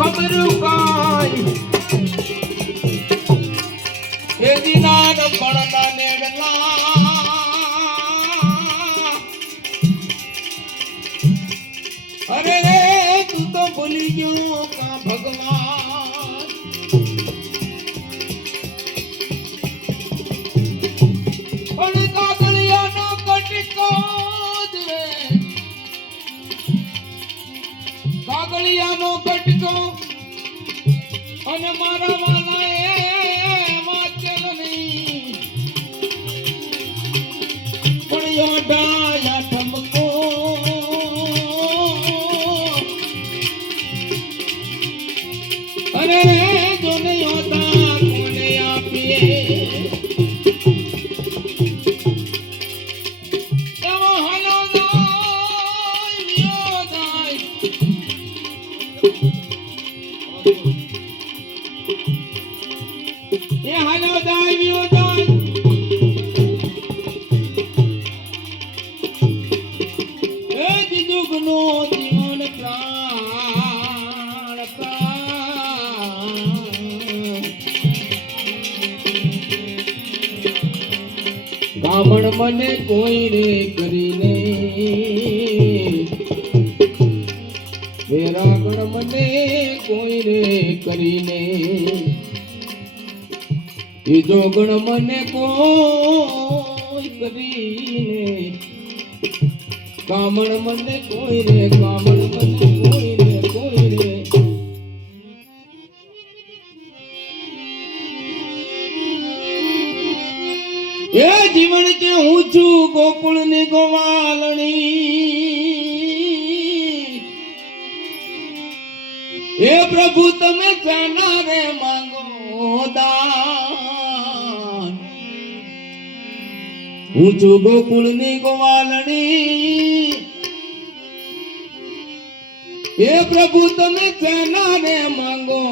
ખબર કાય એ દિનાર પડતા નેડલા અરે રે તું તો ભૂલી ગયો કા ભગવાન પણ કાગળિયાનો કટકો દે કાગળિયાનો કટકો અને મારા વાલા એમાં ચલ નહીં પણ યોડાયા ઠમકો અરે જોને યોદા કોને આપીએ એવો હાલો એ હાલો દાવ્યો દાય એ જીજુગનો જીવન પ્રાણ ગામણ મને કોઈ રે કરીને વેરાગણ મને કોઈ રે કરીને જોગણ મને કોઈ કરીને કામણ મને કોઈ રે કામણ મને કોઈ રે એ જીવન કે હું છું ગોકુળ ની ગોવાલણી એ પ્રભુ તમે જાના રે માંગો દાન હું છું ગોકુળ ની ગોવાલણી એ પ્રભુ તમે જાના રે માંગો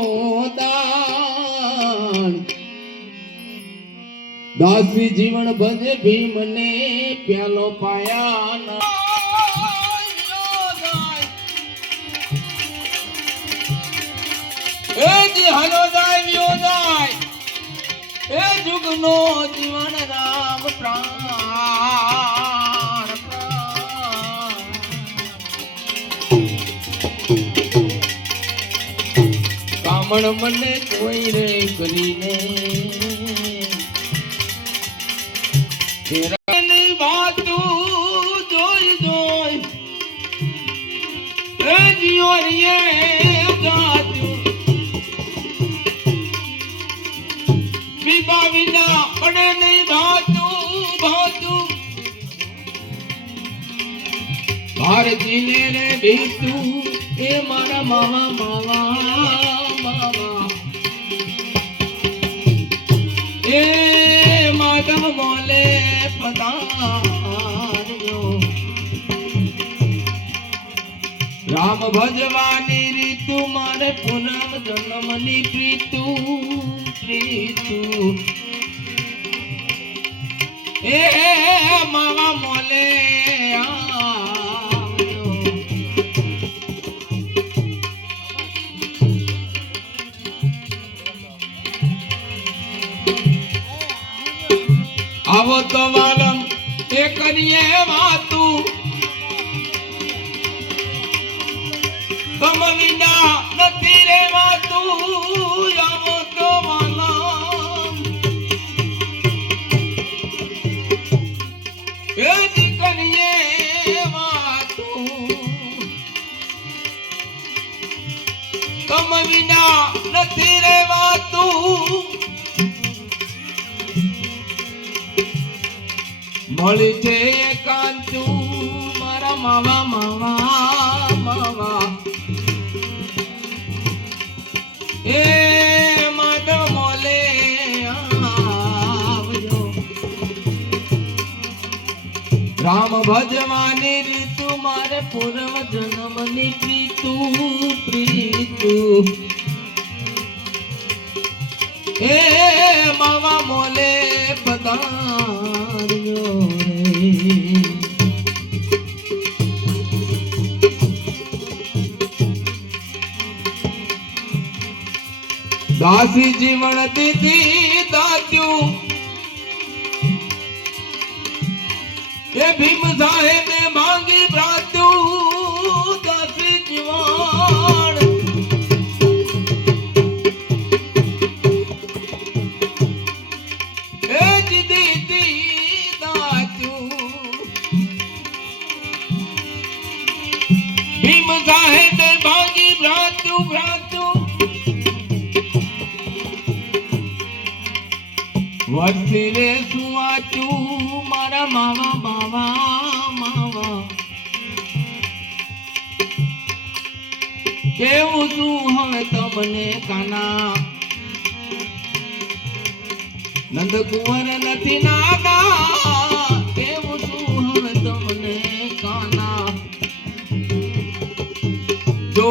દાન દાસી જીવન ભજે ભીમને પ્યાલો પાયા એ જી હાલો જાય વ્યો જાય એ જુગનો જીવન રામ પ્રાણ કામણ મને કોઈ રે કરીને તેરાની વાતું જોઈ જોઈ એ જીઓરિયે ગાતું વિભા વિના પડે નહીં ભાતું ભારતીને રે ભીતું એ મારા માવા એ માધવ બોલે પધાર્યો રામ ભજવાની રીતુ મારે પૂનમ જન્મની પ્રીતુ એ માવા મોલે આવો તો વાલમ એ કરીએ વાતું તમ વિના નથી રેવાતું આવો તો વાલમ એ કરીએ વાતું તમ વિના નથી રેવાતું મળી છે એકાંતુ મારા માવા એ માધવ મોલે આવજો રામ ભજવાની રીતુ મારે પૂર્વ જન્મની પ્રીતુ એ માવા મોલે પધાર્યો દાસી જીવન દીધી દાત્યું એ ભીમ સાહેબે માંગી પ્રાત્યું દાસી જીવન એ દીધી દાત્યું ભીમ સાહેબે માંગી પ્રાત્યું વરસી રે સુવાચું મારા માવા માવા કેવું શું હવે તમને કાના નંદ કુંવર નથી નાગા કેવું શું હવે તમને કાના જો